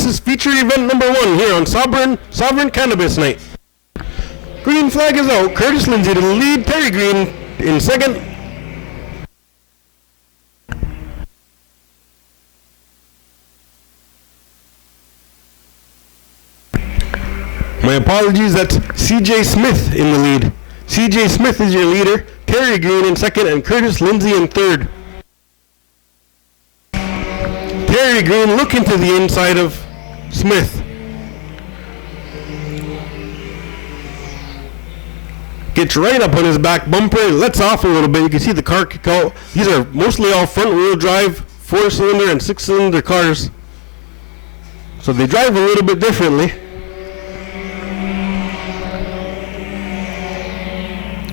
This is feature event number 1 here on Sovereign Cannabis Night. Green flag is out. Curtis Lindsay to the lead. Terry Green in second. My apologies, that's CJ Smith in the lead. CJ Smith is your leader. Terry Green in second and Curtis Lindsay in third. Terry Green looking to the inside of Smith. Gets right up on his back bumper, lets off a little bit. You can see the car kick out. These are mostly all front wheel drive, 4-cylinder and 6-cylinder cars. So they drive a little bit differently.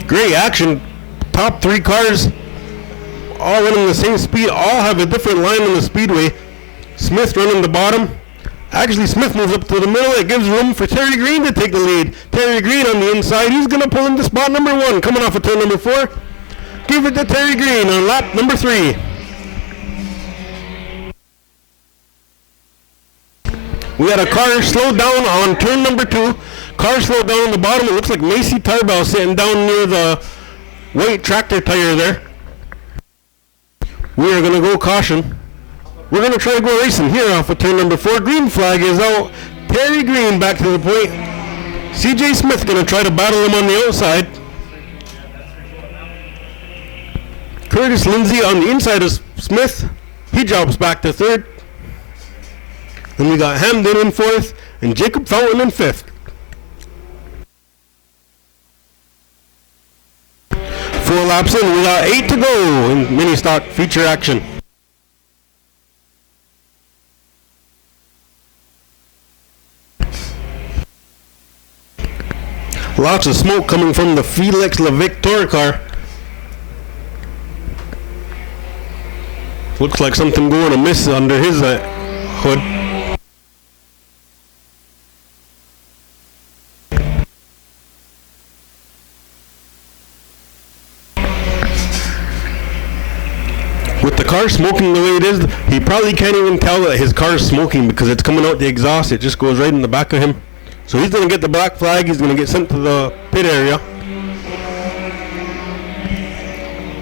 Great action. Top 3 cars all running the same speed, all have a different line on the speedway. Smith running the bottom. Actually, Smith moves up to the middle. It gives room for Terry Green to take the lead. Terry Green on the inside. He's going to pull into spot number 1. Coming off of turn number 4. Give it to Terry Green on lap number 3. We had a car slow down on turn number 2. Car slowed down on the bottom. It looks like Macy Tarbell sitting down near the white tractor tire there. We are going to go caution. We're going to try to go racing here off of turn number 4. Green flag is out. Terry Green back to the point. CJ Smith going to try to battle him on the outside. Curtis Lindsay on the inside of Smith. He drops back to third. Then we got Hamden in fourth and Jacob Fountain in fifth. 4 laps in, we got 8 to go in mini stock feature action. Lots of smoke coming from the Felix LeVictor car. Looks like something going amiss under his hood. With the car smoking the way it is, he probably can't even tell that his car is smoking because it's coming out the exhaust. It just goes right in the back of him. So he's going to get the black flag. He's going to get sent to the pit area.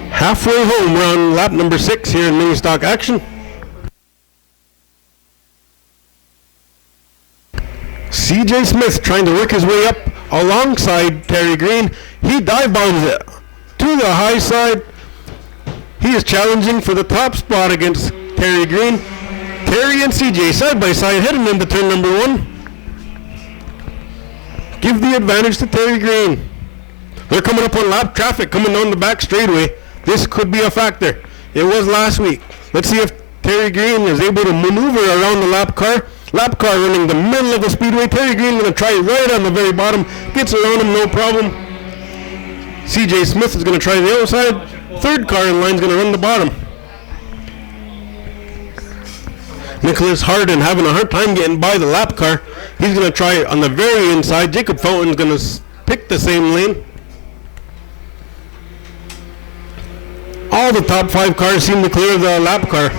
Halfway home, we're on lap number 6 here in mini stock action. CJ Smith trying to work his way up alongside Terry Green. He dive bombs it to the high side. He is challenging for the top spot against Terry Green. Terry and CJ side by side heading into turn number 1. Give the advantage to Terry Green. They're coming up on lap traffic coming down the back straightaway. This could be a factor. It was last week. Let's see if Terry Green is able to maneuver around the lap car. Lap car running the middle of the speedway. Terry Green going to try right on the very bottom. Gets around him, no problem. CJ Smith is going to try the outside. Third car in line is going to run the bottom. Nicholas Harden having a hard time getting by the lap car. He's going to try it on the very inside. Jacob Fountain is going to pick the same lane. All the top 5 cars seem to clear the lap car.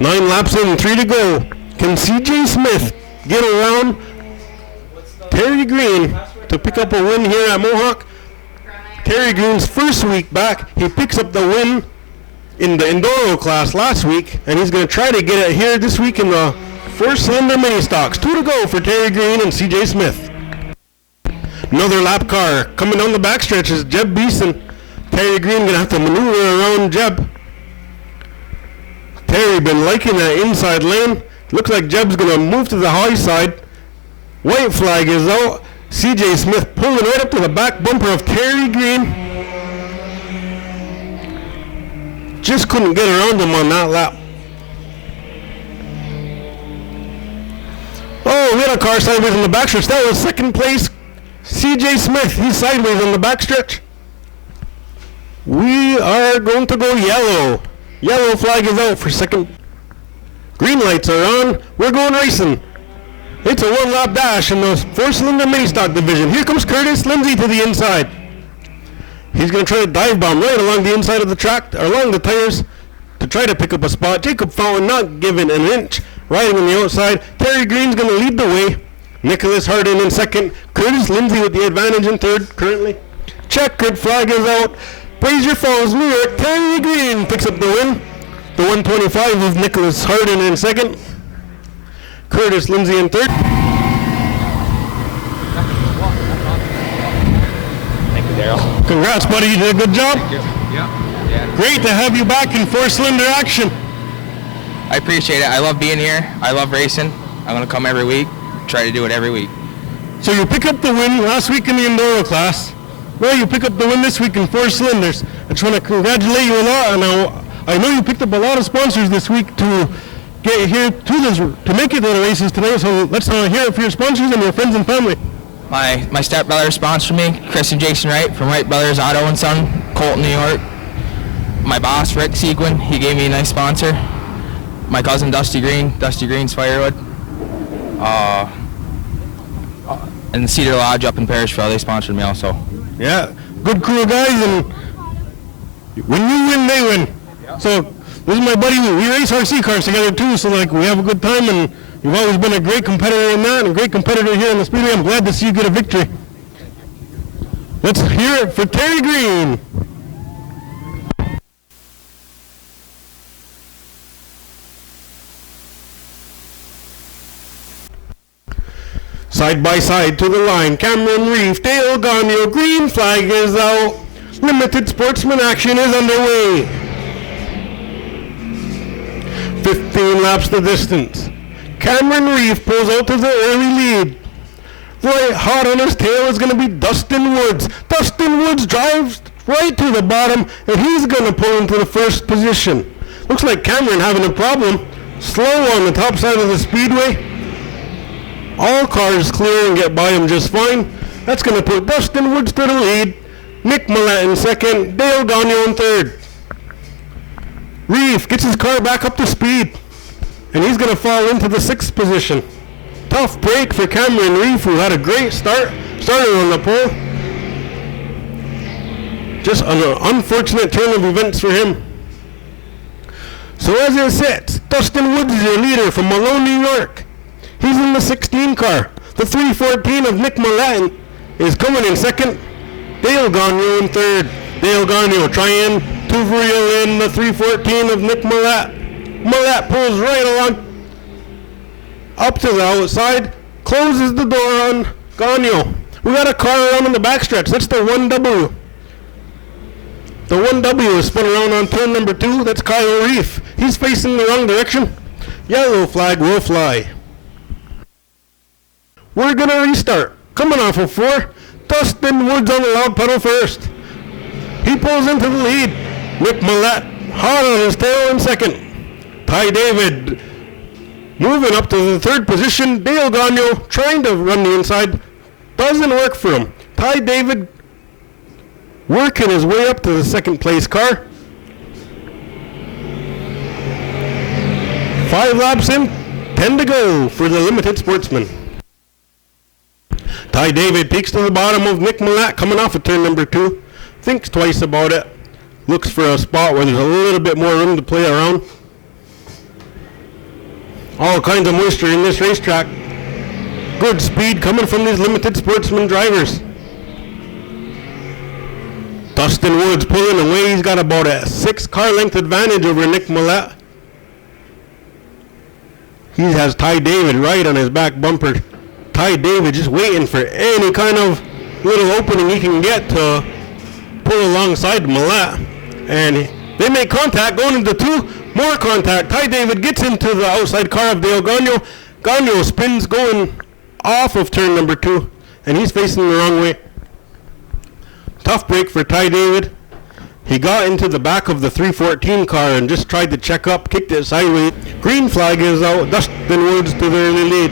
9 laps in, 3 to go. Can CJ Smith get around Terry Green to pick up a win here at Mohawk? Terry Green's first week back, he picks up the win in the enduro class last week, and he's going to try to get it here this week in the 4-cylinder mini stocks. 2 to go for Terry Green and CJ Smith. Another lap car coming down the backstretch is Jeb Beeson. Terry Green going to have to maneuver around Jeb. Terry been liking that inside lane. Looks like Jeb's going to move to the high side. White flag is out. CJ Smith pulling right up to the back bumper of Terry Green. Just couldn't get around him on that lap. Oh, we had a car sideways on the backstretch. That was second place. CJ Smith, he's sideways on the backstretch. We are going to go yellow. Yellow flag is out for second. Green lights are on. We're going racing. It's a 1-lap dash in the 4-cylinder mini stock division. Here comes Curtis Lindsay to the inside. He's going to try to dive bomb right along the inside of the track, or along the tires, to try to pick up a spot. Jacob Fountain not giving an inch, riding on the outside. Terry Green's going to lead the way. Nicholas Hardin in second. Curtis Lindsay with the advantage in third currently. Checkered flag is out. Fraser Falls, New York. Terry Green picks up the win. The 125 is Nicholas Hardin in second. Curtis Lindsay in third. Thank you, Daryl. Congrats, buddy. You did a good job. Thank you. Yeah. Great to have you back in four-cylinder action. I appreciate it. I love being here. I love racing. I'm going to come every week. Try to do it every week. So you pick up the win last week in the enduro class. Well, you pick up the win this week in four cylinders. I just want to congratulate you a lot. And I know you picked up a lot of sponsors this week to get here to make it to the races today. So let's hear it for your sponsors and your friends and family. My stepbrother sponsored me, Chris and Jason Wright from Wright Brothers Auto and Son, Colton, New York. My boss, Rick Sequin, he gave me a nice sponsor. My cousin, Dusty Green's Firewood. And the Cedar Lodge up in Parrishville, they sponsored me also. Yeah, good crew, guys, and when you win, they win. Yeah. So this is my buddy. We race RC cars together too, so like we have a good time, and you've always been a great competitor in that, and a great competitor here in the Speedway. I'm glad to see you get a victory. Let's hear it for Terry Green. Side by side to the line, Cameron Reef, Dale Gagnon, green flag is out. Limited Sportsman action is underway. 15 laps the distance. Cameron Reef pulls out to the early lead. Right hot on his tail is going to be Dustin Woods. Dustin Woods drives right to the bottom, and he's going to pull into the first position. Looks like Cameron having a problem. Slow on the top side of the speedway. All cars clear and get by him just fine. That's going to put Dustin Woods to the lead. Nick Millett in second. Dale Gagnon in third. Reef gets his car back up to speed, and he's going to fall into the sixth position. Tough break for Cameron Reef, who had a great start, started on the pole. Just an unfortunate turn of events for him. So as it sits, Dustin Woods is your leader from Malone, New York. He's in the 16 car. The 314 of Nick Millett is coming in second. Dale Gagnon in third. Dale Gagnon trying to reel in the 314 of Nick Millett. Millett pulls right along up to the outside, closes the door on Gagnon. We got a car around in the backstretch. That's the 1W. The 1W is spun around on turn number 2. That's Kyle Reef. He's facing the wrong direction. Yellow flag will fly. We're going to restart. Coming off of 4, Dustin Woods on the loud pedal first. He pulls into the lead. Nick Millett hot on his tail in second. Ty David moving up to the third position. Dale Gagnon trying to run the inside. Doesn't work for him. Ty David working his way up to the second place car. 5 laps in, 10 to go for the Limited Sportsman. Ty David peeks to the bottom of Nick Millett coming off of turn number 2. Thinks twice about it. Looks for a spot where there's a little bit more room to play around. All kinds of moisture in this racetrack. Good speed coming from these Limited Sportsman drivers. Dustin Woods pulling away. He's got about a 6 car length advantage over Nick Millett. He has Ty David right on his back bumper. Ty David just waiting for any kind of little opening he can get to pull alongside Millett. And they make contact, going into 2, more contact. Ty David gets into the outside car of Dale Gagnon. Gagnon spins going off of turn number 2, and he's facing the wrong way. Tough break for Ty David. He got into the back of the 314 car and just tried to check up, kicked it sideways. Green flag is out. Dustin Woods to the early lead.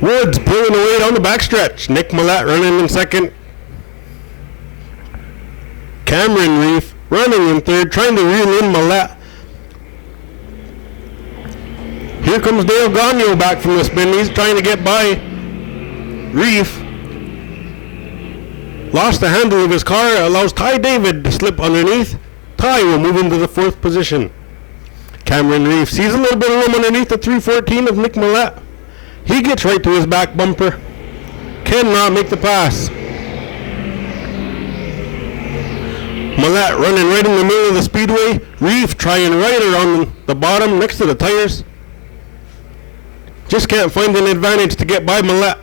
Woods pulling away down the backstretch. Nick Millett running in second. Cameron Reef running in third, trying to reel in Millett. Here comes Dale Gagnon back from the spin. He's trying to get by Reef. lost the handle of his car, allows Ty David to slip underneath. Ty will move into the 4th position. Cameron Reef sees a little bit of room underneath the 314 of Nick Millett. He gets right to his back bumper. Cannot make the pass. Millett running right in the middle of the speedway. Reef trying right around the bottom next to the tires. Just can't find an advantage to get by Millett.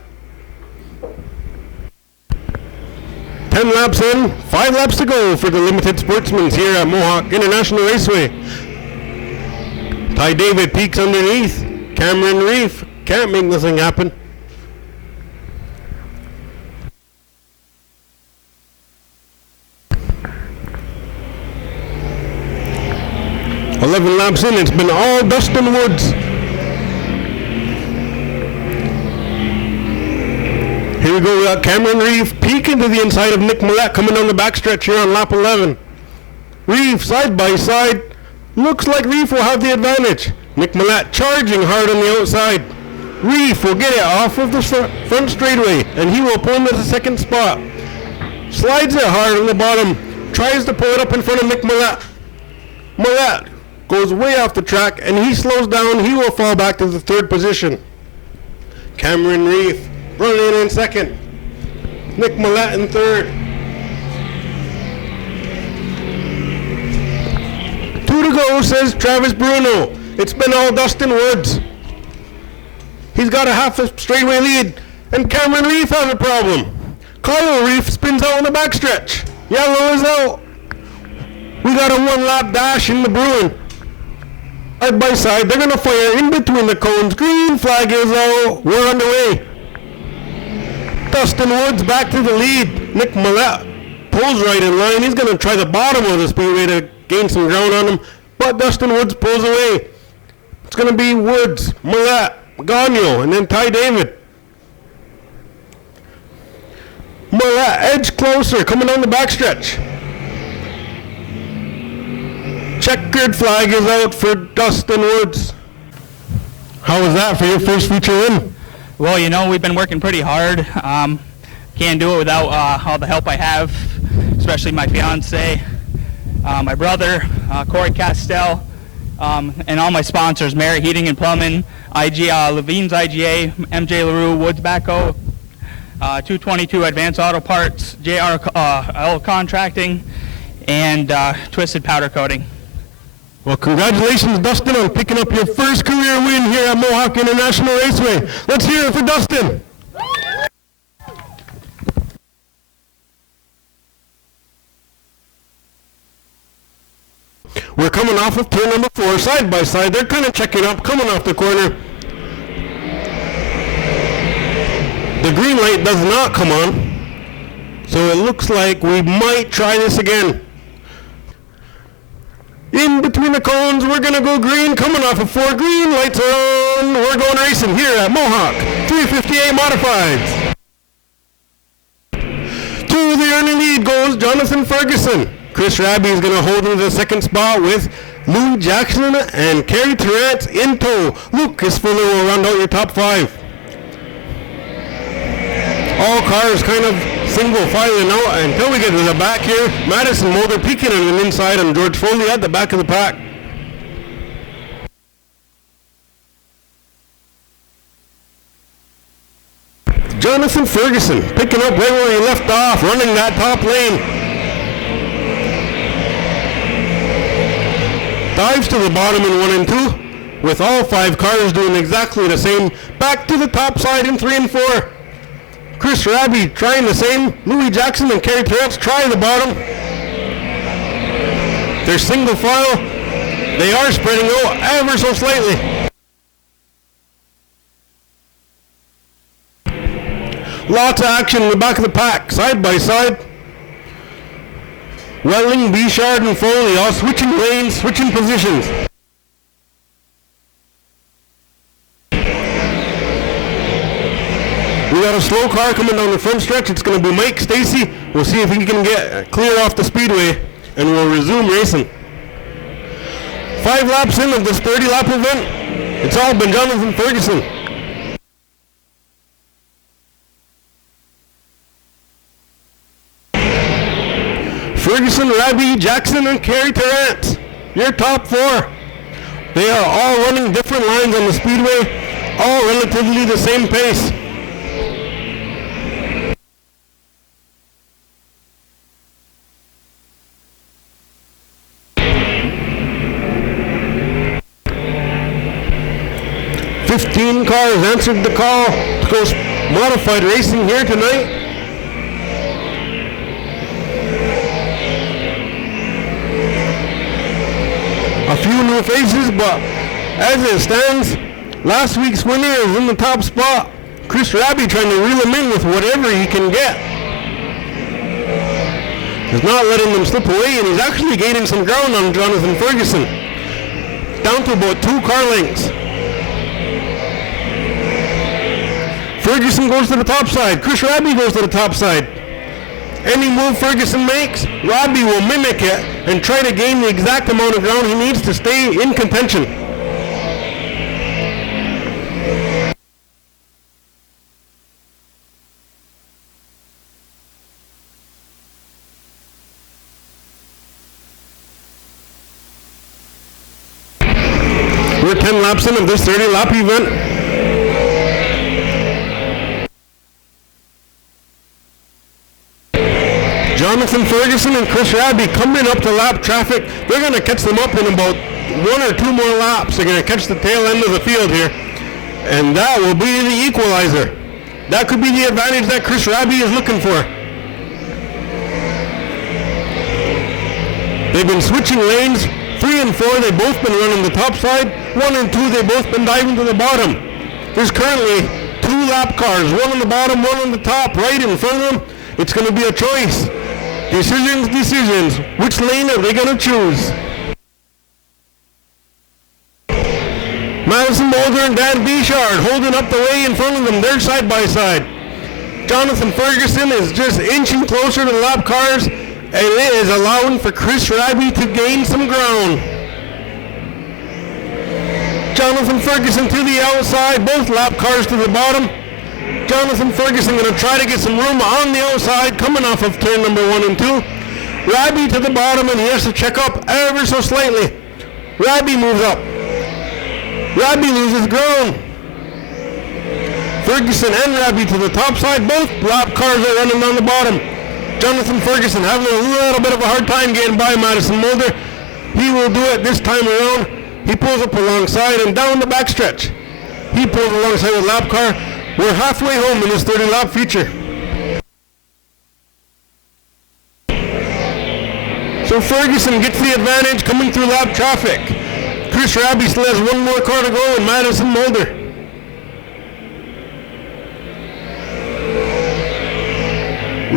10 laps in, 5 laps to go for the limited sportsmen here at Mohawk International Raceway. Ty David peeks underneath. Cameron Reef can't make this thing happen. "11 laps in, it's been all Dustin Woods. Here we go, we got Cameron Reef peeking to the inside of Nick Millett coming down the backstretch here on lap 11. Reef side by side. Looks like Reef will have the advantage. Nick Millett charging hard on the outside. Reef will get it off of the front straightaway, and he will pull into the 2nd spot. Slides it hard on the bottom. Tries to pull it up in front of Nick Millett. Millett goes way off the track, and he slows down. He will fall back to the 3rd position. Cameron Reef running in 2nd. Nick Millett in 3rd. 2 to go, says Travis Bruno. It's been all Dustin Woods. He's got a half a straightaway lead, and Cameron Reef has a problem. Kyle Reef spins out on the backstretch. Yellow is out. We got a 1-lap dash in the brewing. Side by side, they're going to fire in between the cones. Green flag is out. We're underway. Dustin Woods back to the lead. Nick Millett pulls right in line. He's going to try the bottom of the speedway to gain some ground on him, but Dustin Woods pulls away. It's going to be Woods, Millett, Gagnon, and then Ty David. Millett edge closer, coming down the backstretch. Checkered flag is out for Dustin Woods. How was that for your first feature win? Well, you know, we've been working pretty hard. Can't do it without all the help I have, especially my fiance, my brother, Corey Castell, and all my sponsors, Merit Heating and Plumbing, Levine's IGA, MJ LaRue, Woods Backhoe, 222 Advanced Auto Parts, JRL Contracting, and Twisted Powder Coating. Well, congratulations, Dustin, on picking up your first career win here at Mohawk International Raceway. Let's hear it for Dustin. We're coming off of turn number 4, side by side. They're kind of checking up, coming off the corner. The green light does not come on, so it looks like we might try this again. In between the cones, we're going to go green, coming off of 4. Green lights are on. We're going racing here at Mohawk 358 Modifieds. To the early lead goes Jonathan Ferguson. Chris Raby is going to hold into the 2nd spot with Louis Jackson and Kerry Terrence in tow. Lucas Fuller will round out your top 5. All cars kind of single filing out until we get to the back here. Madison Mulder peeking on the inside and George Foley at the back of the pack. Jonathan Ferguson picking up right where he left off, running that top lane. Dives to the bottom in 1 and 2, with all 5 cars doing exactly the same. Back to the top side in 3 and 4. Chris Raby trying the same. Louis Jackson and Kerry Terrence try the bottom. They're single file. They are spreading out ever so slightly. Lots of action in the back of the pack, side by side. Welling, Bichard, and Foley all switching lanes, switching positions. We got a slow car coming down the front stretch. It's going to be Mike Stacy. We'll see if he can get clear off the speedway, and we'll resume racing. 5 laps in of this 30-lap event. It's all been Jonathan Ferguson. Ferguson, Rabi, Jackson, and Kerry Terrence. Your top 4. They are all running different lines on the speedway, all relatively the same pace. Fifteen cars answered the call to go modified racing here tonight. A few new faces, but as it stands, last week's winner is in the top spot. Chris Rabi trying to reel him in with whatever he can get. He's not letting them slip away, and he's actually gaining some ground on Jonathan Ferguson. Down to about 2 car lengths. Ferguson goes to the top side. Chris Rabi goes to the top side. Any move Ferguson makes, Rabi will mimic it and try to gain the exact amount of ground he needs to stay in contention. We're 10 laps in of this 30-lap event. Jonathan Ferguson and Chris Rabi coming up to lap traffic. They're going to catch them up in about 1 or 2 more laps. They're going to catch the tail end of the field here. And that will be the equalizer. That could be the advantage that Chris Rabi is looking for. They've been switching lanes. 3 and 4, they've both been running the top side. 1 and 2, they've both been diving to the bottom. There's currently 2 lap cars, 1 on the bottom, 1 on the top, right in front of them. It's going to be a choice. Decisions. Which lane are they going to choose? Madison Mulder and Dan Bichard holding up the way in front of them. They're side by side. Jonathan Ferguson is just inching closer to the lap cars, and it is allowing for Chris Rabi to gain some ground. Jonathan Ferguson to the outside, both lap cars to the bottom. Jonathan Ferguson going to try to get some room on the outside, coming off of turn number 1 and 2. Rabi to the bottom, and he has to check up ever so slightly. Rabi moves up. Rabi loses ground. Ferguson and Rabi to the top side. Both lap cars are running on the bottom. Jonathan Ferguson having a little bit of a hard time getting by Madison Mulder. He will do it this time around. He pulls up alongside and down the backstretch. He pulls alongside the lap car. We're halfway home in this 30-lap feature. So Ferguson gets the advantage coming through lap traffic. Chris Rabi still has 1 more car to go in Madison Mulder.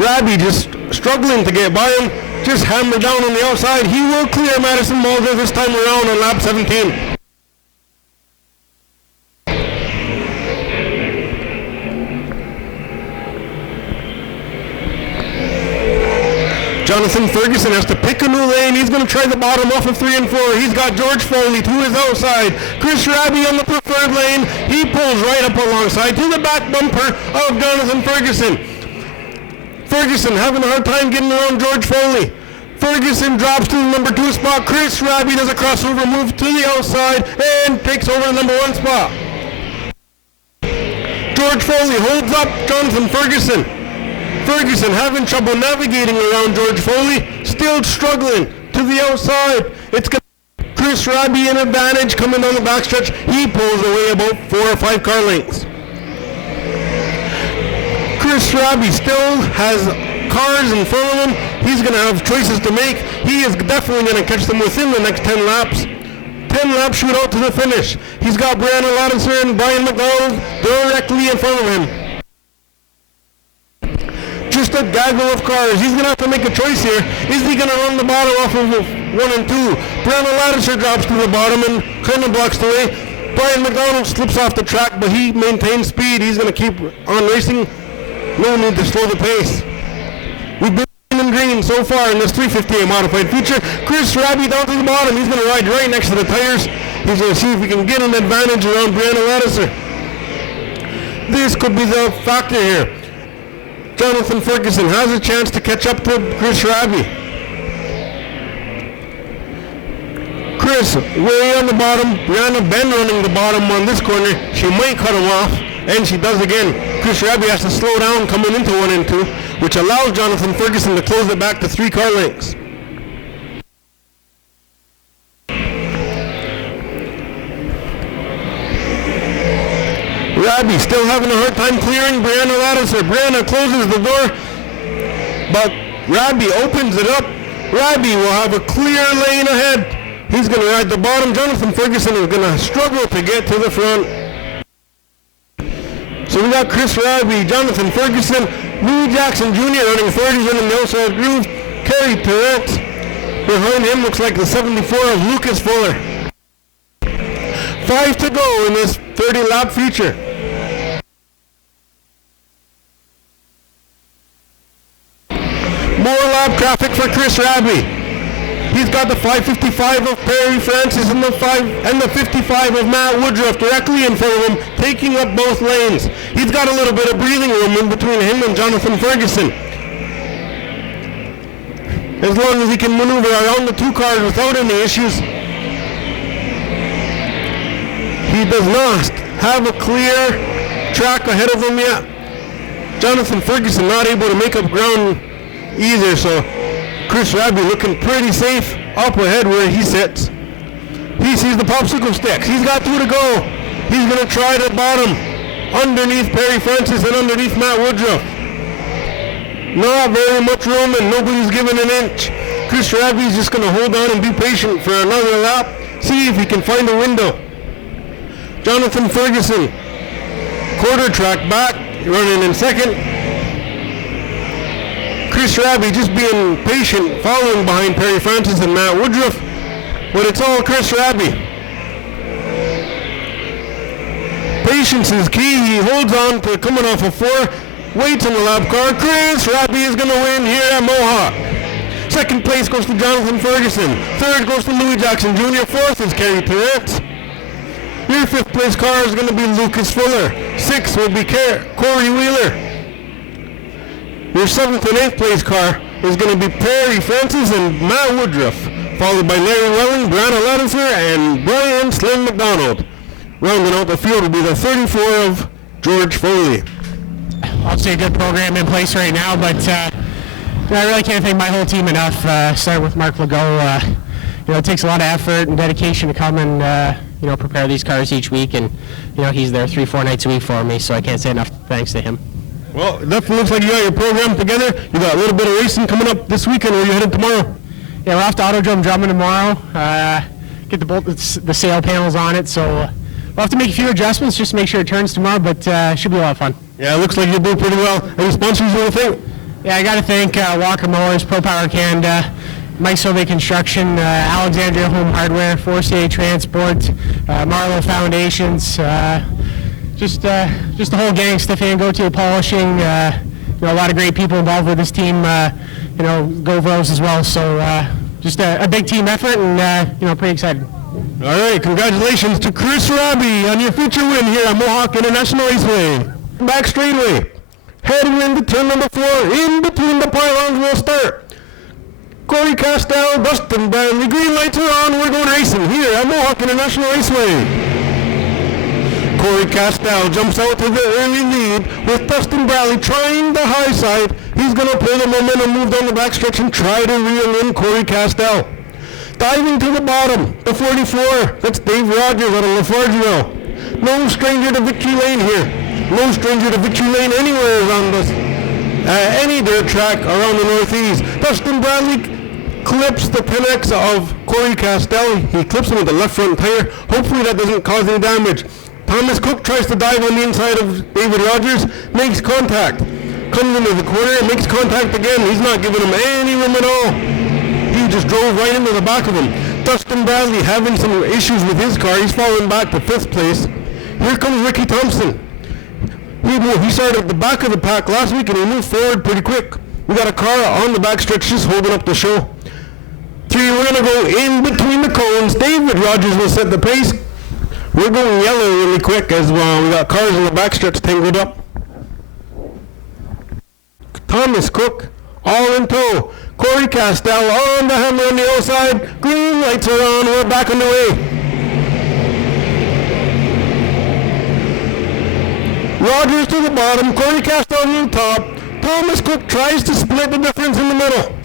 Rabi just struggling to get by him, just hammer down on the outside. He will clear Madison Mulder this time around on lap 17. Jonathan Ferguson has to pick a new lane. He's going to try the bottom off of 3 and 4. He's got George Foley to his outside. Chris Rabi on the preferred lane. He pulls right up alongside to the back bumper of Jonathan Ferguson. Ferguson having a hard time getting around George Foley. Ferguson drops to the number 2 spot. Chris Rabi does a crossover move to the outside and takes over the number 1 spot. George Foley holds up Jonathan Ferguson. Ferguson having trouble navigating around George Foley, still struggling to the outside. It's got Chris Rabi an advantage coming down the backstretch. He pulls away about 4 or 5 car lengths. Chris Rabi still has cars in front of him. He's going to have choices to make. He is definitely going to catch them within the next 10 laps. 10-lap shootout to the finish. He's got Brianna Lattiser and Brian McDonald directly in front of him. Just a gaggle of cars. He's going to have to make a choice here. Is he going to run the bottom off of 1 and 2? Brianna Lattiser drops to the bottom and kind of blocks the way. Brian McDonald slips off the track, but he maintains speed. He's going to keep on racing. No need to slow the pace. We've been in green so far in this 358 modified feature. Chris Rabi down to the bottom. He's going to ride right next to the tires. He's going to see if he can get an advantage around Brianna Lattiser. This could be the factor here. Jonathan Ferguson has a chance to catch up to Chris Rabi. Chris way on the bottom. Brianna Ben running the bottom on this corner. She might cut him off, and she does again. Chris Raby has to slow down coming into 1 and 2, which allows Jonathan Ferguson to close it back to 3 car lengths. Raby still having a hard time clearing Brianna Lattiser. Brianna closes the door, but Raby opens it up. Raby will have a clear lane ahead. He's going to ride the bottom. Jonathan Ferguson is going to struggle to get to the front. So we got Chris Raby, Jonathan Ferguson, Louis Jackson Jr. running 30s in the outside groove. Kerry Perrette. Behind him looks like the 74 of Lucas Fuller. 5 to go in this 30-lap feature. More lap traffic for Chris Raby. He's got the 555 of Perry Francis and the 55 of Matt Woodruff directly in front of him, taking up both lanes. He's got a little bit of breathing room in between him and Jonathan Ferguson. As long as he can maneuver around the 2 cars without any issues. He does not have a clear track ahead of him yet. Jonathan Ferguson not able to make up ground either, so Chris Raby looking pretty safe up ahead where he sits. He sees the popsicle sticks. He's got 2 to go. He's going to try the bottom underneath Perry Francis and underneath Matt Woodruff. Not very much room and nobody's giving an inch. Chris Raby's just going to hold on and be patient for another lap. See if he can find a window. Jonathan Ferguson, quarter track back, running in second. Chris Raby just being patient, following behind Perry Francis and Matt Woodruff. But it's all Chris Raby. Patience is key. He holds on to coming off a 4. Waits on the lap car. Chris Raby is going to win here at Mohawk. Second place goes to Jonathan Ferguson. Third goes to Louis Jackson Jr. Fourth is Kerry Perrette. Your 5th place car is going to be Lucas Fuller. 6th will be Corey Wheeler. Your 7th and 8th place car is going to be Perry Francis and Matt Woodruff, followed by Larry Welling, Brianna Lattiser, and Brian Slim McDonald. Rounding out the field will be the 34 of George Foley. Obviously a good program in place right now, but I really can't thank my whole team enough. Starting with Mark Legault, it takes a lot of effort and dedication to come and prepare these cars each week, and he's there 3-4 nights a week for me, so I can't say enough thanks to him. Well, it definitely looks like you got your program together. You got a little bit of racing coming up this weekend. Where are you headed tomorrow? Yeah, we're off to Autodrome Drummond tomorrow. Get the sail panels on it, so we'll have to make a few adjustments just to make sure it turns tomorrow, but it should be a lot of fun. Yeah, it looks like you'll do pretty well. Any sponsors you want to thank? Yeah, I got to thank Walker Mowers, Pro Power Canada, Mike Sauvé Construction, Alexandria Home Hardware, Forcier Transport, Marlowe Foundations, just the whole gang, Stefan Gauthier Polishing, a lot of great people involved with this team, GoVros as well. So just a big team effort, and pretty excited. All right, congratulations to Chris Raby on your future win here at Mohawk International Raceway. Back straightaway, heading into turn number 4, in between the pylons we'll start. Corey Castell, Dustin Bradley, green lights are on, we're going racing here at Mohawk International Raceway. Corey Castell jumps out to the early lead with Dustin Bradley trying the high side. He's going to pull the momentum, move down the backstretch and try to reel in Corey Castell. Diving to the bottom, the 44, that's Dave Rogers out of Lafargeville. No stranger to victory lane here. No stranger to victory lane anywhere around us. Any dirt track around the Northeast. Dustin Bradley clips the Penex of Corey Castell. He clips him with the left front tire. Hopefully that doesn't cause any damage. Thomas Cook tries to dive on the inside of David Rogers, makes contact. Comes into the corner and makes contact again. He's not giving him any room at all. He just drove right into the back of him. Dustin Bradley having some issues with his car. He's falling back to 5th place. Here comes Ricky Thompson. He started at the back of the pack last week and he moved forward pretty quick. We got a car on the backstretch just holding up the show. 3, we're going to go in between the cones. David Rogers will set the pace. We're going yellow really quick as well. We got cars on the backstretch tangled up. Thomas Cook all in tow. Corey Castell on the hammer on the outside. Green lights are on. We're back on the way. Rogers to the bottom. Corey Castell on the top. Thomas Cook tries to split the difference in the middle.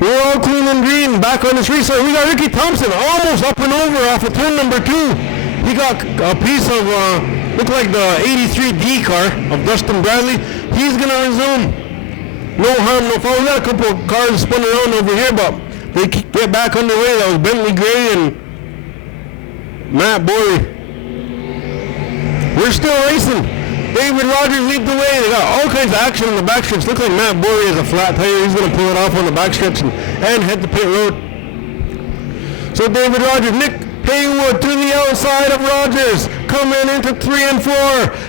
We're all clean and green. Back on this restart. We got Ricky Thompson almost up and over off of turn number 2. He got a piece of, looked like the 83D car of Dustin Bradley. He's going to resume. No harm, no foul. We got a couple of cars spun around over here, but they get back underway. That was Bentley Gray and Matt Borey. We're still racing. David Rogers leads the way. They got all kinds of action on the backstretch. Looks like Matt Borey has a flat tire. He's going to pull it off on the backstretch and head to pit road. So David Rogers, Nick Haywood to the outside of Rogers, coming into 3 and 4.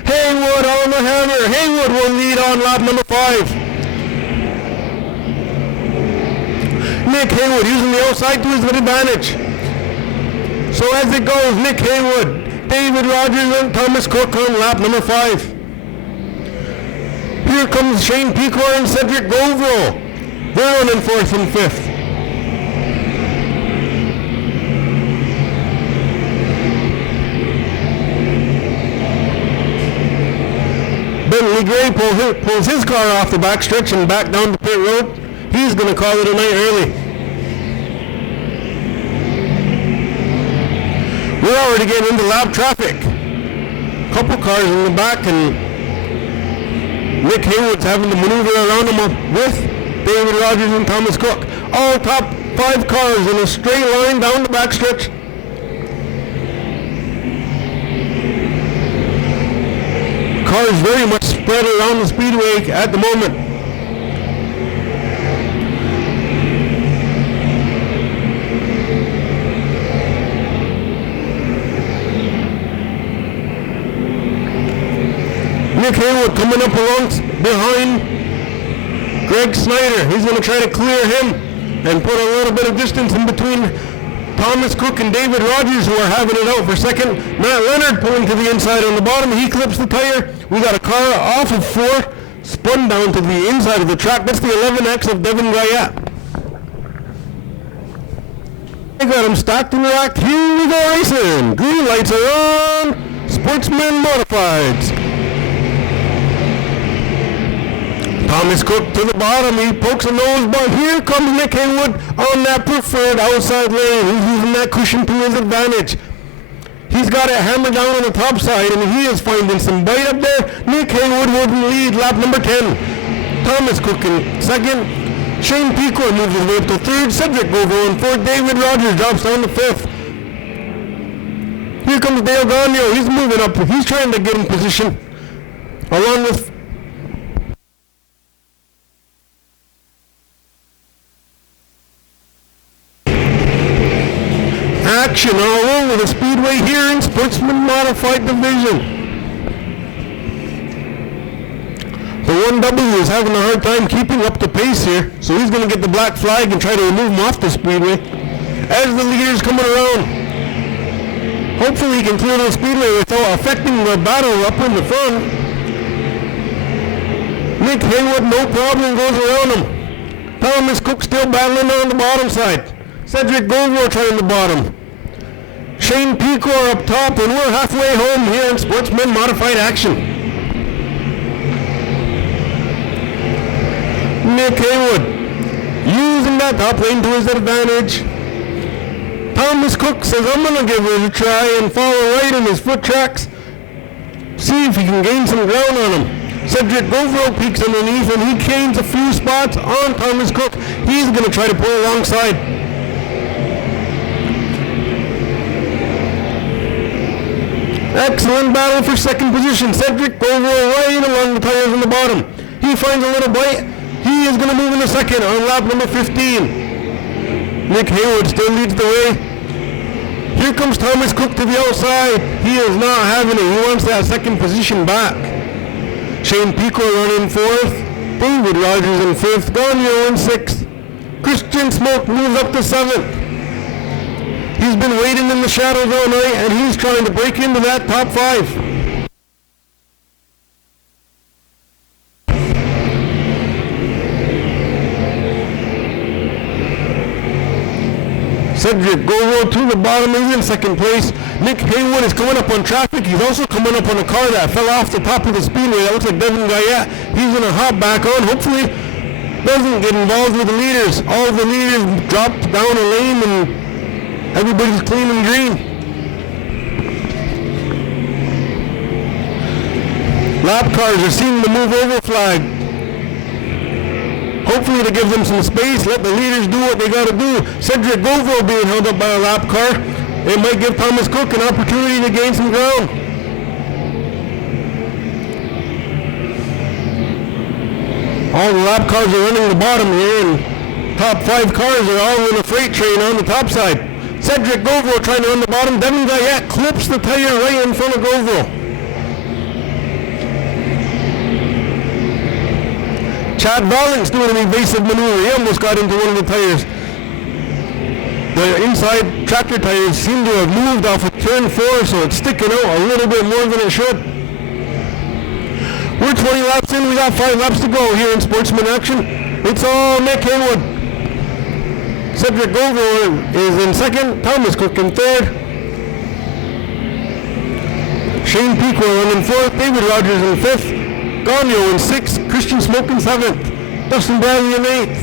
Haywood on the hammer. Haywood will lead on lap number 5. Nick Haywood using the outside to his advantage. So as it goes, Nick Haywood, David Rogers and Thomas Cook on lap number 5. Here comes Shane Pecor and Cedric Govro. They're on in 4th and 5th. Bentley Gray pulls his car off the backstretch and back down the pit road. He's going to call it a night early. We're already getting into lap traffic. Couple cars in the back, and Nick Haywood's having to maneuver around him with David Rogers and Thomas Cook. All top 5 cars in a straight line down the backstretch. Cars very much spread around the speedway at the moment. Nick Haywood coming up along behind Greg Snyder. He's going to try to clear him and put a little bit of distance in between Thomas Cook and David Rogers, who are having it out for second. Matt Leonard pulling to the inside on the bottom. He clips the tire. We got a car off of 4, spun down to the inside of the track. That's the 11X of Devin Guyat. I got him stacked and racked. Here we go racing. Green lights are on. Sportsman Modifieds. Thomas Cook to the bottom. He pokes a nose, but here comes Nick Haywood on that preferred outside lane. He's using that cushion to his advantage. He's got it hammered down on the top side, and he is finding some bite up there. Nick Haywood will lead lap number 10. Thomas Cook in second. Shane Pecor moves his way up to 3rd. Cedric Govro in 4th. David Rogers drops down to 5th. Here comes Dale Gagnon. He's moving up. He's trying to get in position along with action all over the speedway here in Sportsman Modified Division. The 1W is having a hard time keeping up the pace here, so he's going to get the black flag and try to remove him off the speedway. As the leader's coming around, hopefully he can clear the speedway without affecting the battle up in the front. Nick Haywood, no problem, goes around him. Thomas Cook still battling on the bottom side. Cedric Govro trying the bottom. Shane Pecor up top, and we're halfway home here in Sportsman Modified action. Nick Haywood using that top lane to his advantage. Thomas Cook says, I'm going to give it a try and follow right in his foot tracks. See if he can gain some ground on him. Cedric Govro peeks underneath, and he gains a few spots on Thomas Cook. He's going to try to pull alongside. Excellent battle for second position. Cedric Govro right along the tires on the bottom. He finds a little bite. He is going to move in a second on lap number 15. Nick Haywood still leads the way. Here comes Thomas Cook to the outside. He is not having it. He wants that second position back. Shane Pecor running 4th. David Rogers in 5th. Gagnon in 6th. Christian Smoke moves up to 7th. He's been waiting in the shadows all night, and he's trying to break into that top 5. Cedric Govo to the bottom is in second place. Nick Haywood is coming up on traffic. He's also coming up on a car that fell off the top of the speedway. That looks like Devin Guyette. He's going to hop back on. Hopefully doesn't get involved with the leaders. All of the leaders dropped down a lane and everybody's clean and green. Lap cars are seeing the move over flag. Hopefully to give them some space, let the leaders do what they got to do. Cedric Govo being held up by a lap car. It might give Thomas Cook an opportunity to gain some ground. All the lap cars are running the bottom here, and top 5 cars are all in a freight train on the top side. Cedric Govo trying to run the bottom. Devin Guyette clips the tire right in front of Govo. Chad Valling's doing an evasive maneuver. He almost got into one of the tires. The inside tractor tires seem to have moved off of turn 4, so it's sticking out a little bit more than it should. We're 20 laps in. We got 5 laps to go here in Sportsman action. It's all Nick Haywood. Cedric Govo is in second. Thomas Cook in third. Shane Pequot in fourth. David Rogers in fifth. Gagnon in 6th, Christian Smoke in 7th, Dustin Bradley in 8th.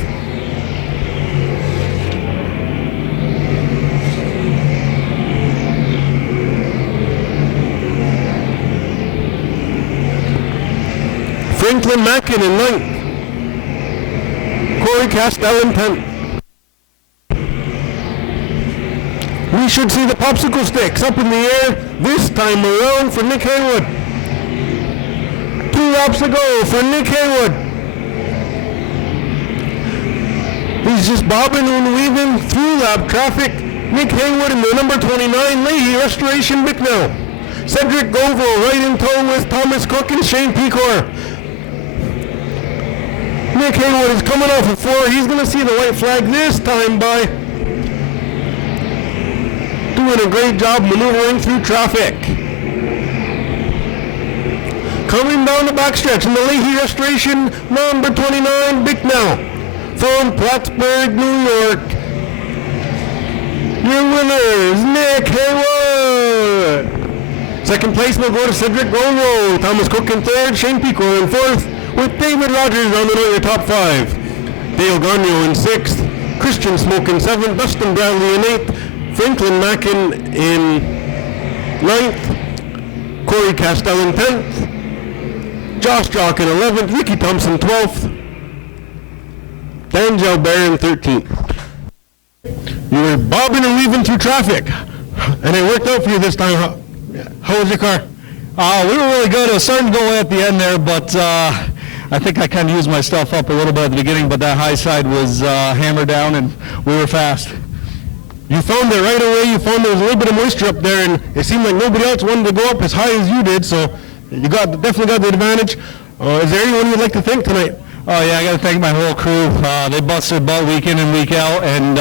Franklin Mackin in 9th, Corey Castell in 10th. We should see the popsicle sticks up in the air this time around for Nick Haywood. 2 laps to go for Nick Haywood. He's just bobbing and weaving through lap traffic. Nick Haywood in the number 29 Leahy Restoration Bicknell. Cedric Govo right in tow with Thomas Cook and Shane Pecor. Nick Haywood is coming off of 4. He's going to see the white flag this time by doing a great job maneuvering through traffic. Coming down the backstretch in the Leahy Restoration, number 29, Bicknell, from Plattsburgh, New York. Your winner is Nick Haywood. Second place will go to Cedric Govo, Thomas Cook in third, Shane Pico in fourth, with David Rogers rounding out your top 5. Dale Gagnon in 6th, Christian Smoke in 7th, Dustin Bradley in 8th, Franklin Mackin in 9th, Corey Castell in 10th, Josh Jock in 11th, Ricky Thompson 12th, Dan Jalbert in 13th. You were bobbing and weaving through traffic, and it worked out for you this time. How was your car? We were really good. It was starting to go away at the end there, but I think I kind of used my stuff up a little bit at the beginning, but that high side was hammered down, and we were fast. You found it right away. You found there was a little bit of moisture up there, and it seemed like nobody else wanted to go up as high as you did, so you definitely got the advantage. Is there anyone you'd like to thank tonight? Oh yeah, I got to thank my whole crew. They busted butt week in and week out, and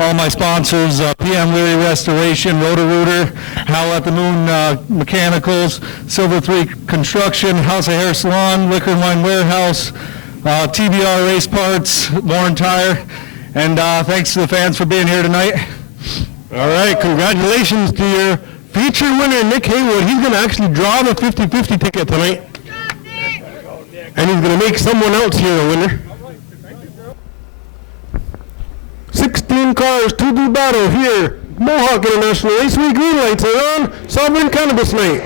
all my sponsors, PM Leary Restoration, Roto-Rooter, Howl at the Moon Mechanicals, Silver 3 Construction, House of Hair Salon, Liquor and Wine Warehouse, TBR Race Parts, Warren Tire, and thanks to the fans for being here tonight. All right, congratulations to your feature winner, Nick Haywood. He's going to actually draw the 50-50 ticket tonight. And he's going to make someone else here a winner. 16 cars to do battle here. Mohawk International Raceway green lights are on. Sovereign Cannabis night.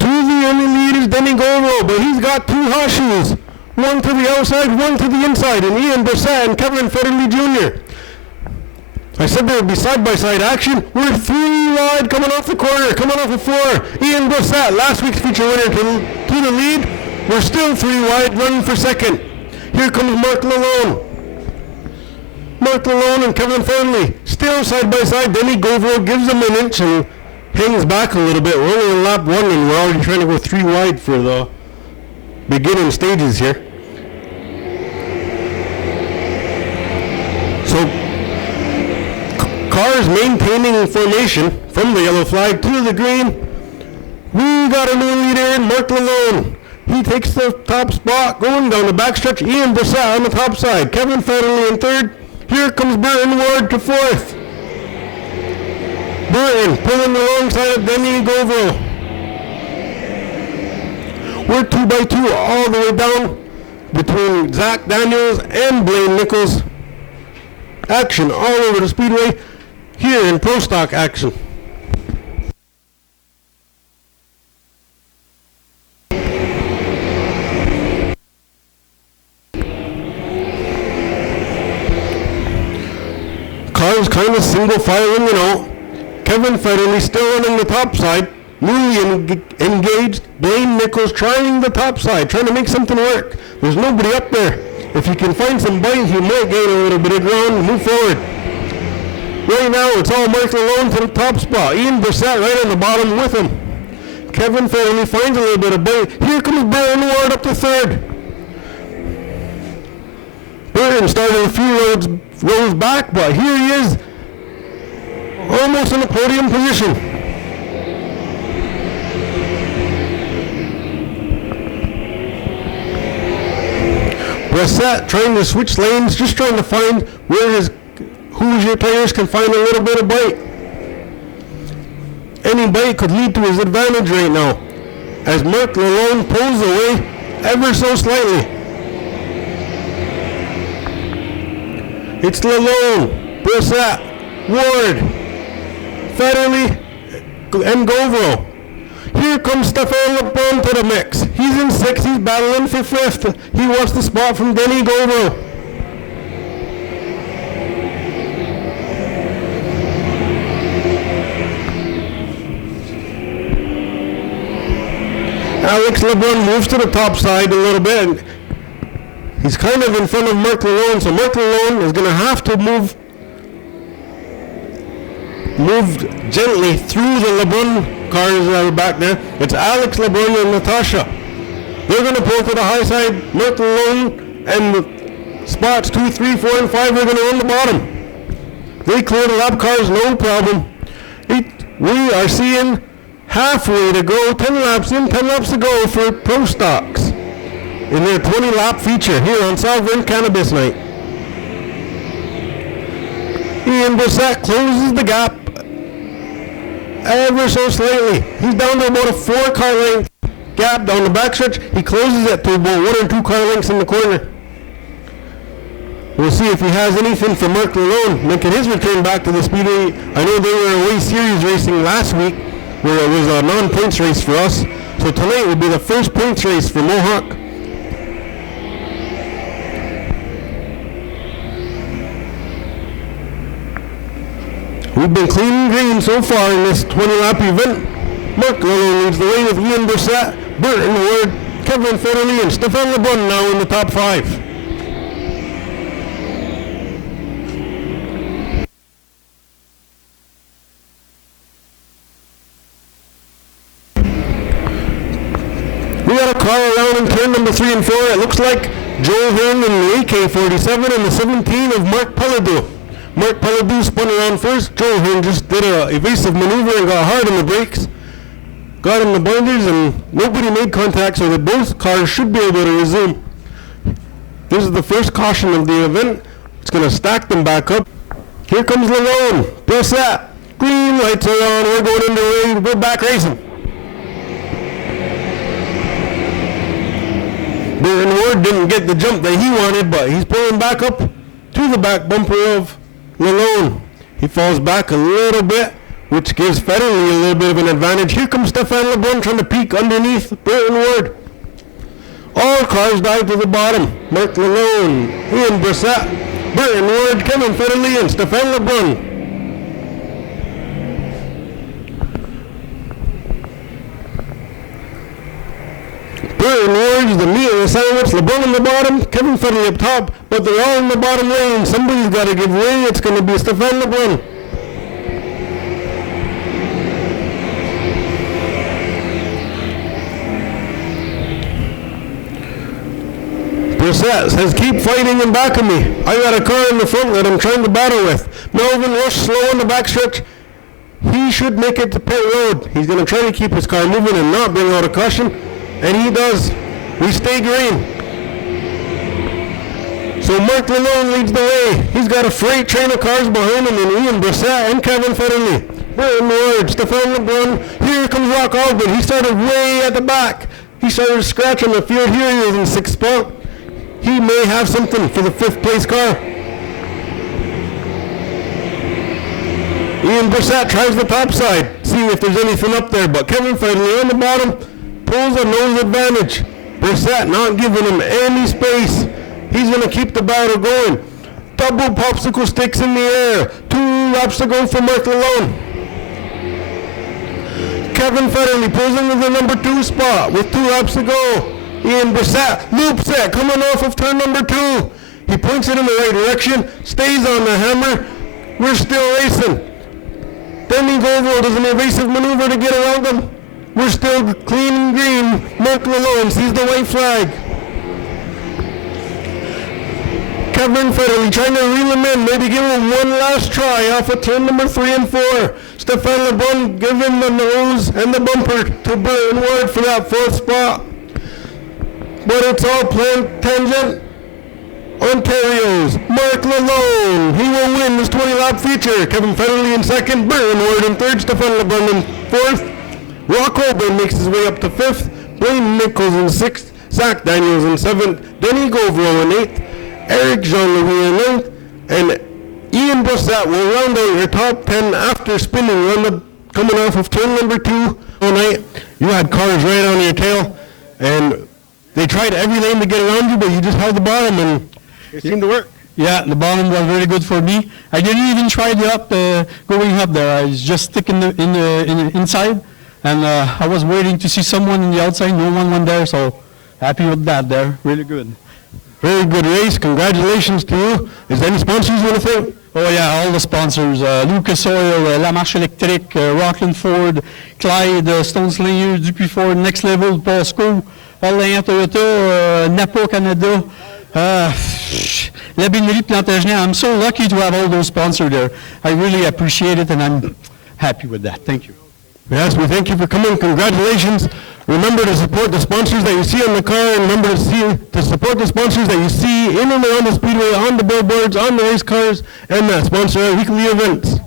To the only lead is Denny Goldrow, but he's got 2 hot shoes. One to the outside, one to the inside, and Ian Brissett and Kevin Federley Jr. I said there would be side-by-side action. We're 3 wide coming off the corner, coming off the floor. Ian Brissett, last week's feature winner, to the lead. We're still 3 wide, running for second. Here comes Mark Lalone. Mark Lalone and Kevin Fernley, still side-by-side. Denny Goldrow gives them an inch and hangs back a little bit. We're only in lap 1 and we're already trying to go 3 wide for the beginning stages here. So, cars maintaining formation from the yellow flag to the green. We got a new leader in Mark Lalone. He takes the top spot, going down the backstretch. Ian Brissett on the top side. Kevin Federley in third. Here comes Burton Ward to fourth. Burton pulling alongside of Denny Govro. We're 2 by 2 all the way down between Zach Daniels and Blaine Nichols. Action all over the speedway here in Pro Stock action. Cars kind of single filing, Kevin Federley still running the top side. Newly engaged Blaine Nichols trying the top side, trying to make something work. There's nobody up there. If he can find some bite, he might gain a little bit of ground and move forward. Right now, it's all Mark Lalone to the top spot. Ian Brissett right on the bottom with him. Kevin Federley finds a little bit of bite. Here comes Burton Ward up to third. Burton started a few rows back, but here he is, almost in the podium position. Brissett trying to switch lanes, just trying to find where Hoosier players can find a little bit of bite. Any bite could lead to his advantage right now, as Mark Lalone pulls away ever so slightly. It's Lalone, Brissett, Ward, Federley, and Govro. Here comes Stefan LeBron to the mix. He's in sixth, he's battling for fifth. He wants the spot from Denny Govro. Alex LeBron moves to the top side a little bit. And he's kind of in front of Mark Lalone, so Mark Lalone is going to have to move gently through the LeBron cars that are back there. It's Alex LeBron and Natasha. They're going to pull to the high side. Mark Lalone and spots 2, 3, 4, and 5 are going to run the bottom. They clear the lap cars, no problem. We are seeing halfway to go, 10 laps in, 10 laps to go for Pro Stocks in their 20-lap feature here on Sovereign Cannabis Night. Ian Brissett closes the gap ever so slightly. He's down to about a 4-car length gap down the backstretch. He closes it to about 1 or 2 car lengths in the corner. We'll see if he has anything for Mark Lalone making his return back to the speedway. I know they were away series racing last week where it was a non-points race for us. So tonight will be the first points race for Mohawk. We've been clean and green so far in this 20-lap event. Mark Lalone leads the way with Ian Brissett, Burton Ward, Kevin Federley, and Stefan LeBron now in the top 5. We got a car around in turn number 3 and 4. It looks like Joel Hearn in the AK-47 and the 17 of Mark Pelledeau. Mark Pelledeau spun around first. Joel Hearn just did an evasive maneuver and got hard on the brakes. Got in the binders and nobody made contact, so that both cars should be able to resume. This is the first caution of the event. It's going to stack them back up. Here comes Lalone. Brissett. Green lights are on. We're going into race. We're back racing. Burton Ward didn't get the jump that he wanted, but he's pulling back up to the back bumper of Lalone. He falls back a little bit, which gives Federley a little bit of an advantage. Here comes Stefan LeBron trying to peek underneath Burton Ward. All cars dive to the bottom. Mark Lalone, Ian Brissett, Burton Ward, Kevin Federley, and Stefan LeBron. Burton Ward is the meat of the sandwich. LeBron on the bottom, Kevin Federley up top, but they're all in the bottom lane. Somebody's got to give way. It's going to be Stefan LeBron. Brissett says, keep fighting in back of me. I got a car in the front that I'm trying to battle with. Melvin Rush slow on the backstretch. He should make it to pit road. He's going to try to keep his car moving and not bring out a caution. And he does. We stay green. So Mark Lalone leads the way. He's got a freight train of cars behind him, and Ian Brissett and Kevin Federley. Brian Ward, Stefan LeBrun. Here comes Rock Ogden. He started way at the back. He started scratching the field. Here he is in 6th spot. He may have something for the 5th place car. Ian Brissett tries the top side, seeing if there's anything up there, but Kevin Federley on the bottom pulls a nose advantage. Brissett not giving him any space. He's going to keep the battle going. Double popsicle sticks in the air. 2 laps to go for Mark Lalone. Kevin Federley pulls into the number 2 spot with 2 laps to go. Ian Brissett loops it, coming off of turn number 2. He points it in the right direction, stays on the hammer. We're still racing. Denny Govro does an evasive maneuver to get around him. We're still clean and green. Mark Lalone sees the white flag. Kevin Federley trying to reel him in, maybe give him one last try off of turn number 3 and 4. Stefan LeBrun giving the nose and the bumper to Brian Ward for that 4th spot. But it's all planned tangent. Ontario's Mark Lalone. He will win this 20-lap feature. Kevin Federley in 2nd, Brian Ward in 3rd, Stefan LeBrun in 4th. Rock Ogden makes his way up to 5th. Blaine Nichols in 6th. Zach Daniels in 7th. Denny Govro in 8th. Eric Jean-Louis in 9th. And Ian Brissett will round out your top 10 after spinning coming off of turn number 2 all night. You had cars right on your tail, and they tried every lane to get around you, but you just held the bottom, and it seemed to work. Yeah, the bottom was very good for me. I didn't even try going up there. I was just sticking in the inside, and I was waiting to see someone in the outside. No one went there, so happy with that there. Really good. Very good race. Congratulations to you. Is there any sponsors you want to thank? Oh yeah, all the sponsors. Lucas Oil, La Marche Électrique, Rockland Ford, Clyde, Stone Slinger, Dupuis Ford, Next Level, Pasco, Orléans Toyota, Napa Canada, La Binerie Plantagenet. I'm so lucky to have all those sponsors there. I really appreciate it, and I'm happy with that. Thank you. Yes, we thank you for coming. Congratulations. Remember to support the sponsors that you see on the car, and remember to support the sponsors that you see in and around the speedway, on the billboards, on the race cars, and that sponsor our weekly events.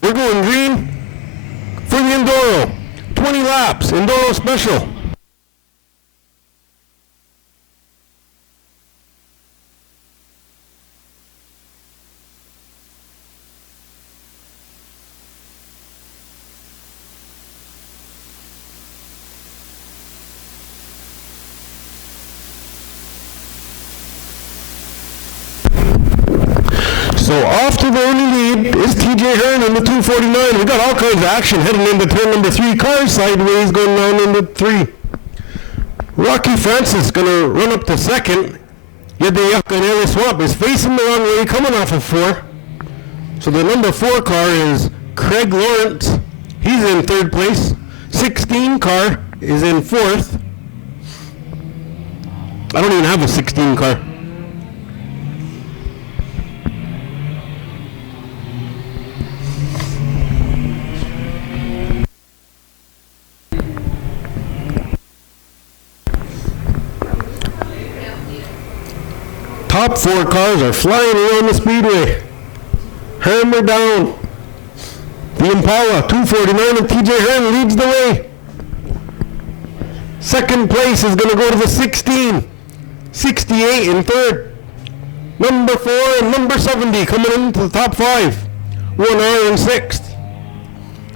We're going green for the enduro. 20 laps, enduro special. So off to the early lead is TJ Hearn in the 249. We got all kinds of action heading into turn number 3. Cars sideways going down into 3. Rocky Francis going to run up to 2nd. Yedeyuk and Ellie Swamp is facing the wrong way, coming off of 4. So the number 4 car is Craig Lawrence. He's in 3rd place. 16 car is in 4th. I don't even have a 16 car. Top 4 cars are flying around the speedway. Hammer down. The Impala 249 and TJ Hearn leads the way. 2nd place is going to go to the 16. 68 in 3rd. Number 4 and number 70 coming into the top 5. 1R in 6th.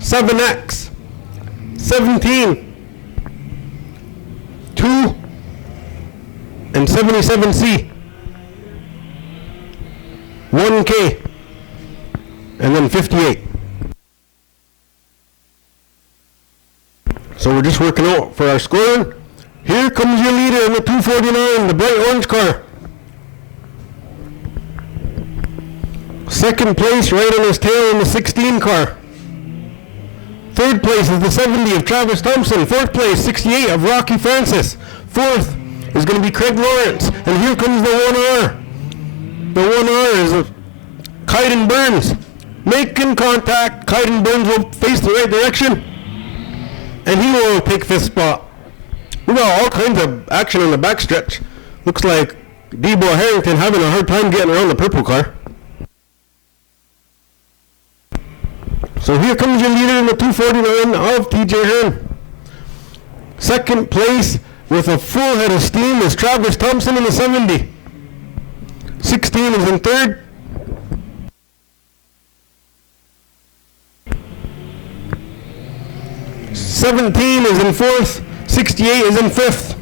7X. 17. 2 and 77C. 1K, and then 58. So we're just working out for our scoring. Here comes your leader in the 249, the bright orange car. 2nd place right on his tail in the 16 car. 3rd place is the 70 of Travis Thompson. 4th place, 68 of Rocky Francis. 4th is going to be Craig Lawrence. And here comes the 1R. The 1R is Kaiden Burns. Making contact. Kaiden Burns will face the right direction. And he will take 5th spot. We got all kinds of action on the backstretch. Looks like Debo Harrington having a hard time getting around the purple car. So here comes your leader in the 249 of TJ Hearn. Second place with a full head of steam is Travis Thompson in the 70. 16 is in third. 17 is in fourth. 68 is in fifth.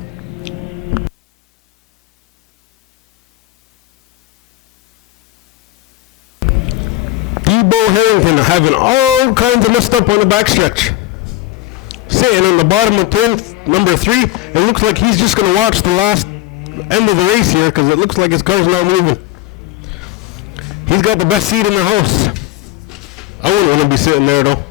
Debo Harrington having all kinds of messed up on the backstretch. Sitting on the bottom of turn number 3. It looks like he's just going to watch the last end of the race here because it looks like his car's not moving. He's got the best seat in the house. I wouldn't want to be sitting there though.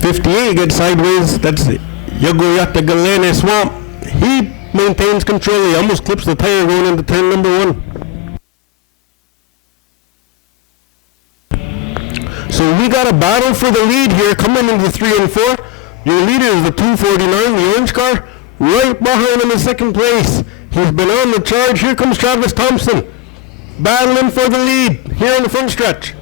.58 gets sideways. That's Yogoyata Galene Swamp. He maintains control. He almost clips the tire going into turn number 1. So we got a battle for the lead here coming into 3 and 4. Your leader is the 249, the orange car, right behind him in second place. He's been on the charge. Here comes Travis Thompson, battling for the lead here on the front stretch.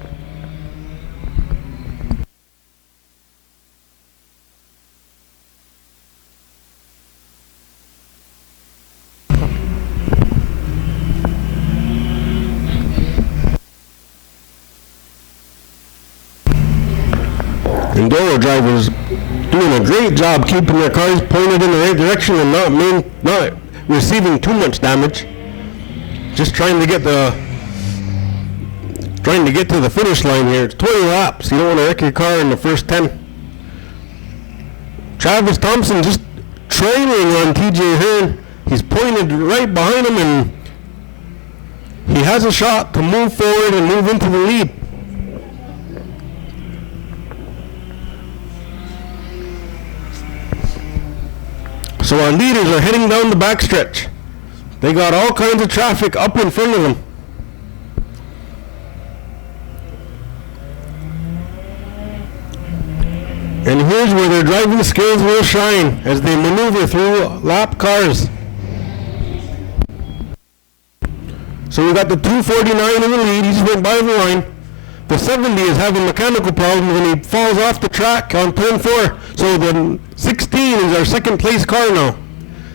Enduro drivers doing a great job keeping their cars pointed in the right direction and not receiving too much damage. Just trying to get to the finish line here. It's 20 laps. You don't want to wreck your car in the first 10. Travis Thompson just trailing on TJ Hearn. He's pointed right behind him and he has a shot to move forward and move into the lead. So our leaders are heading down the backstretch. They got all kinds of traffic up in front of them. And here's where their driving skills will shine as they maneuver through lap cars. So we got the 249 in the lead. He just went by the line. The 70 is having mechanical problems and he falls off the track on turn 4. So the 16 is our second place car now.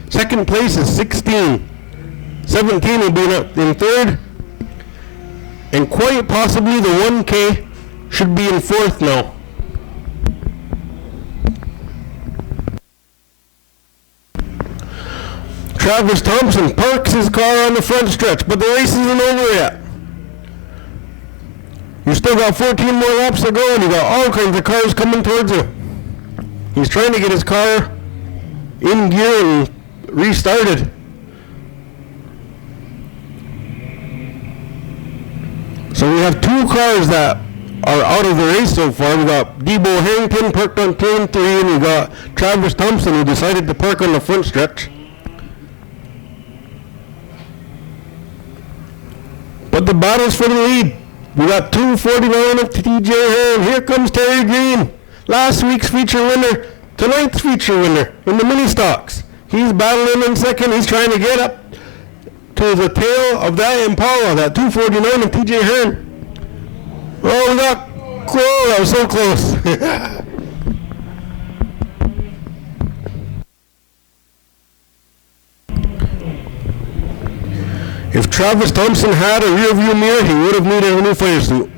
Second place is 16. 17 will be in third. And quite possibly the 1K should be in fourth now. Travis Thompson parks his car on the front stretch, but the race isn't over yet. You still got 14 more laps to go and you got all kinds of cars coming towards you. He's trying to get his car in gear and restarted. So we have 2 cars that are out of the race so far. We got Debo Harrington parked on turn 3 and we got Travis Thompson who decided to park on the front stretch. But the battle's for the lead. We got 249 of TJ Hearn. Here comes Terry Green. Last week's feature winner, tonight's feature winner in the mini stocks. He's battling in second. He's trying to get up to the tail of that Impala, that 249 of TJ Hearn. Oh, we got Whoa, that was so close. If Travis Thompson had a rear view mirror, he would have needed a new fire suit.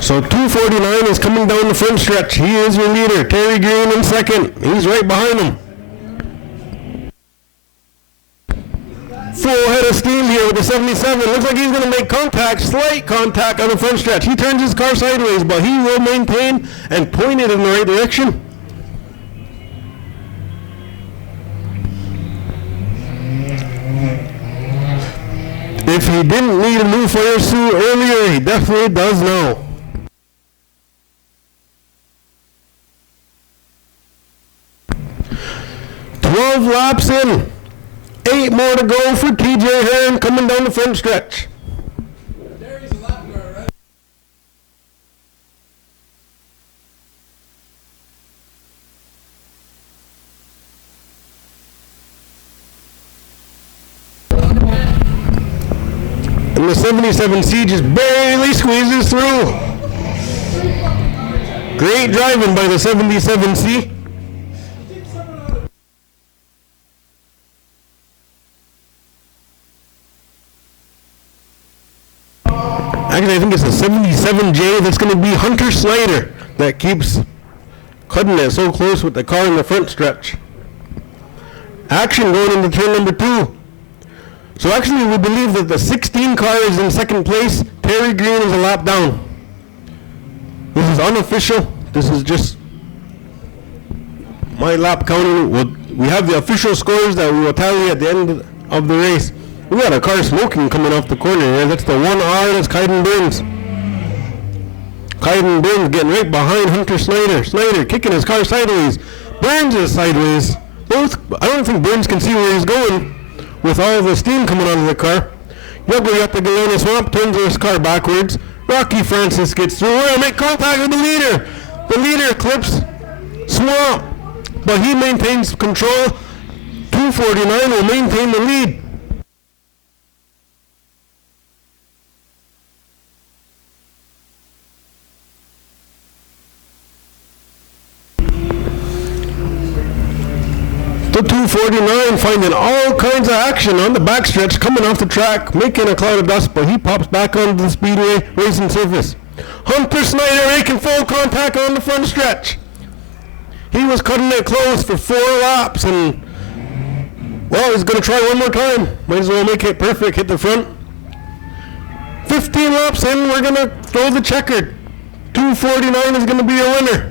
So 249 is coming down the front stretch. He is your leader. Terry Green in second. He's right behind him. Full head of steam here with the 77. Looks like he's going to make contact, slight contact on the front stretch. He turns his car sideways, but he will maintain and point it in the right direction. If he didn't need a new fire suit earlier, he definitely does now. "12 laps in, 8 more to go for TJ Hearn coming down the front stretch." And the 77C just barely squeezes through. Great driving by the 77C. Actually, I think it's the 77J that's going to be Hunter Snyder that keeps cutting it so close with the car in the front stretch. Action going into turn number 2. So actually, we believe that the 16 car is in second place. Terry Green is a lap down. This is unofficial. This is just my lap counting. We have the official scores that we will tally at the end of the race. We got a car smoking coming off the corner here. That's the 1R, that's Kaiden Burns. Kaiden Burns getting right behind Hunter Snyder. Snyder kicking his car sideways. Burns is sideways. I don't think Burns can see where he's going with all the steam coming out of the car. Yugler at the Galena Swamp turns his car backwards. Rocky Francis gets through. We're going to make contact with the leader. The leader clips Swamp, but he maintains control. 249 will maintain the lead. The 249 finding all kinds of action on the backstretch, coming off the track, making a cloud of dust, but he pops back onto the speedway racing surface. Hunter Snyder making full contact on the front stretch. He was cutting it close for 4 laps, and well, he's going to try one more time. Might as well make it perfect, hit the front. 15 laps in, we're going to throw the checkered. 249 is going to be a winner.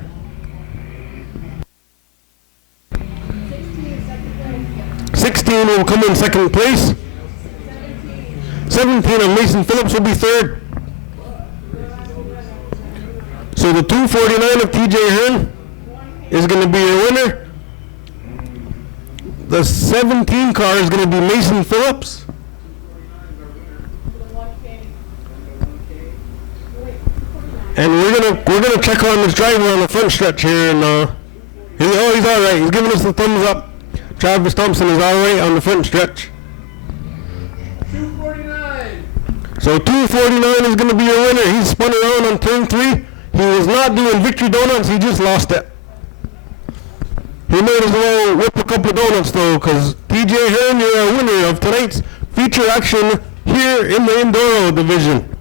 16 will come in second place. 17 of Mason Phillips will be third. So the 249 of TJ Hearn is going to be your winner. The 17 car is going to be Mason Phillips. And we're gonna check on this driver on the front stretch here, and he's all right. He's giving us the thumbs up. Travis Thompson is all right on the front stretch. 249. So 249 is going to be your winner. He's spun around on turn 3. He was not doing victory donuts. He just lost it. He might as well whip a couple of donuts though, because TJ Hearn, you're a winner of tonight's feature action here in the enduro division.